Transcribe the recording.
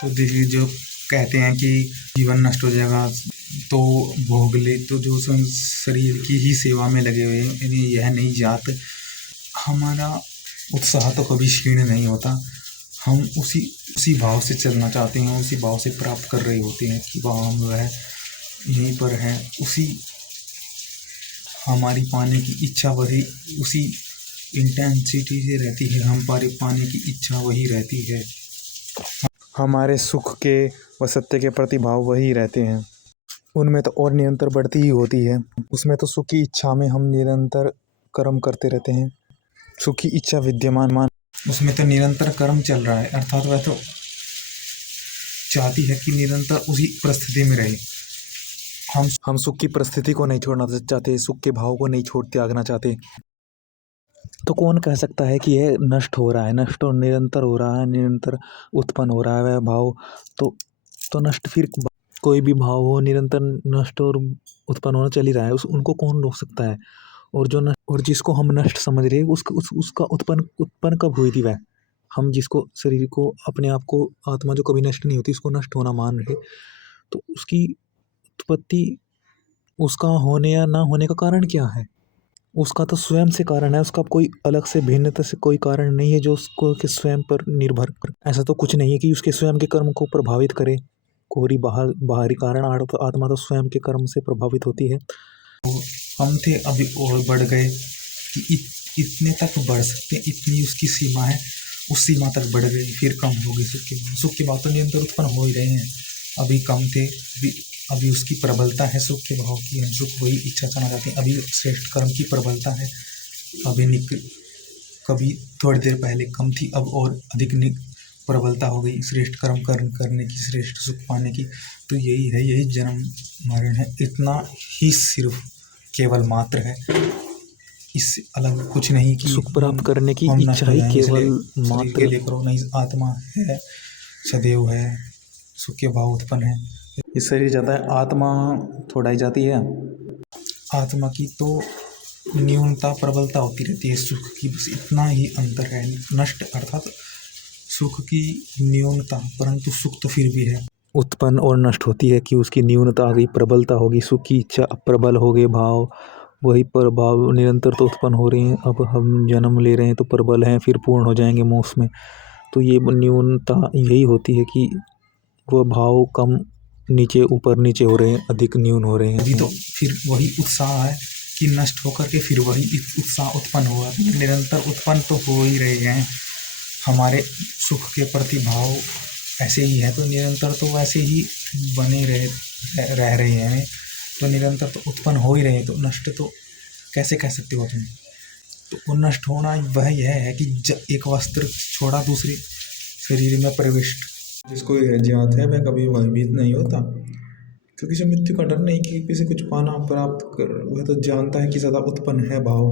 तो देखिए, जो कहते हैं कि जीवन नष्ट हो जाएगा तो भोग ले, तो जो शरीर की ही सेवा में लगे हुए हैं, इन्हें यह नहीं जात हमारा उत्साह तो कभी क्षीण नहीं होता। हम उसी उसी भाव से चलना चाहते हैं, उसी भाव से प्राप्त कर रहे होते हैं कि वह हम वह यहीं पर है। उसी हमारी पाने की इच्छा वही उसी इंटेंसिटी से रहती है, हम पाने की इच्छा वही रहती है। हमारे सुख के व सत्य के प्रति भाव वही रहते हैं, उनमें तो और निरंतर बढ़ती ही होती है। उसमें तो सुख की इच्छा में हम निरंतर कर्म करते रहते हैं, सुख की इच्छा विद्यमान, उसमें तो निरंतर कर्म चल रहा है, अर्थात वह तो चाहती है कि निरंतर उसी परिस्थिति में रहे। हम सुख की परिस्थिति को नहीं छोड़ना चाहते, सुख के भाव को नहीं छोड़ त्यागना चाहते। तो कौन कह सकता है कि यह नष्ट हो रहा है, नष्ट और निरंतर हो रहा है, निरंतर उत्पन्न हो रहा है वह भाव। तो नष्ट फिर कोई भी भाव हो निरंतर नष्ट और उत्पन्न होना चल ही रहा है, उनको कौन रोक सकता है। और जिसको हम नष्ट समझ रहे हैं उसका उत्पन्न कब हुई थी वह। हम जिसको शरीर को अपने आप को आत्मा जो कभी नष्ट नहीं होती उसको नष्ट होना मान रहे, तो उसकी उत्पत्ति, उसका होने या ना होने का कारण क्या है। उसका तो स्वयं से कारण है, उसका कोई अलग से भिन्नता से कोई कारण नहीं है जो उसको के स्वयं पर निर्भर कर। ऐसा तो कुछ नहीं है कि उसके स्वयं के कर्म को प्रभावित करे कोई बाहरी कारण। आत्मा तो स्वयं के कर्म से प्रभावित होती है। हम थे अभी और बढ़ गए कि इतने तक बढ़ सकते, इतनी उसकी सीमा है, उस सीमा तक बढ़ गए, फिर कम हो गई सुख के भाव तो निरंतर उत्पन्न हो ही रहे हैं। अभी कम थे, अभी उसकी प्रबलता है सुख के भाव की, हम सुख वही इच्छा करना चाहते हैं। अभी श्रेष्ठ कर्म की प्रबलता है, अभी कभी थोड़ी देर पहले कम थी, अब और अधिक प्रबलता हो गई श्रेष्ठ कर्म करने की, श्रेष्ठ सुख पाने की। तो यही है, यही जन्म मरण है, इतना ही सिर्फ केवल मात्र है, इससे अलग कुछ नहीं कि सुख प्राप्त करने की हम इच्छा ही केवल मात्र के लिए करो नहीं। आत्मा है, सदैव है, सुख के भाव उत्पन्न है। इस शरीर जाता है, आत्मा थोड़ा ही जाती है। आत्मा की तो न्यूनता प्रबलता होती रहती है, सुख की बस इतना ही अंतर है। नष्ट अर्थात सुख की न्यूनता, परंतु सुख तो फिर भी है। उत्पन्न और नष्ट होती है कि उसकी न्यूनता आ गई, प्रबलता होगी, सुख की इच्छा प्रबल हो गए, भाव वही प्रभाव निरंतर तो उत्पन्न हो रहे हैं। अब हम जन्म ले रहे हैं तो प्रबल हैं, फिर पूर्ण हो जाएंगे मोक्ष में। तो ये न्यूनता यही होती है कि वह भाव कम नीचे ऊपर नीचे हो रहे हैं, अधिक न्यून हो रहे हैं। अभी तो फिर वही उत्साह है कि नष्ट होकर के फिर वही उत्साह उत्पन्न हुआ, निरंतर उत्पन्न तो हो ही रहे हैं। हमारे सुख के प्रति भाव ऐसे ही है, तो निरंतर तो वैसे ही बने रह रहे हैं, तो निरंतर तो उत्पन्न हो ही रहे हैं, तो नष्ट तो कैसे कह सकते हो तुम। तो वो नष्ट होना वह यह है कि एक वस्त्र छोड़ा दूसरे शरीर में प्रविष्ट। जिसको यह ज्ञात है वह कभी भयभीत नहीं होता, क्योंकि जो मृत्यु का डर नहीं कि किसी कुछ पाना प्राप्त कर, वह तो जानता है कि सदा उत्पन्न है भाव।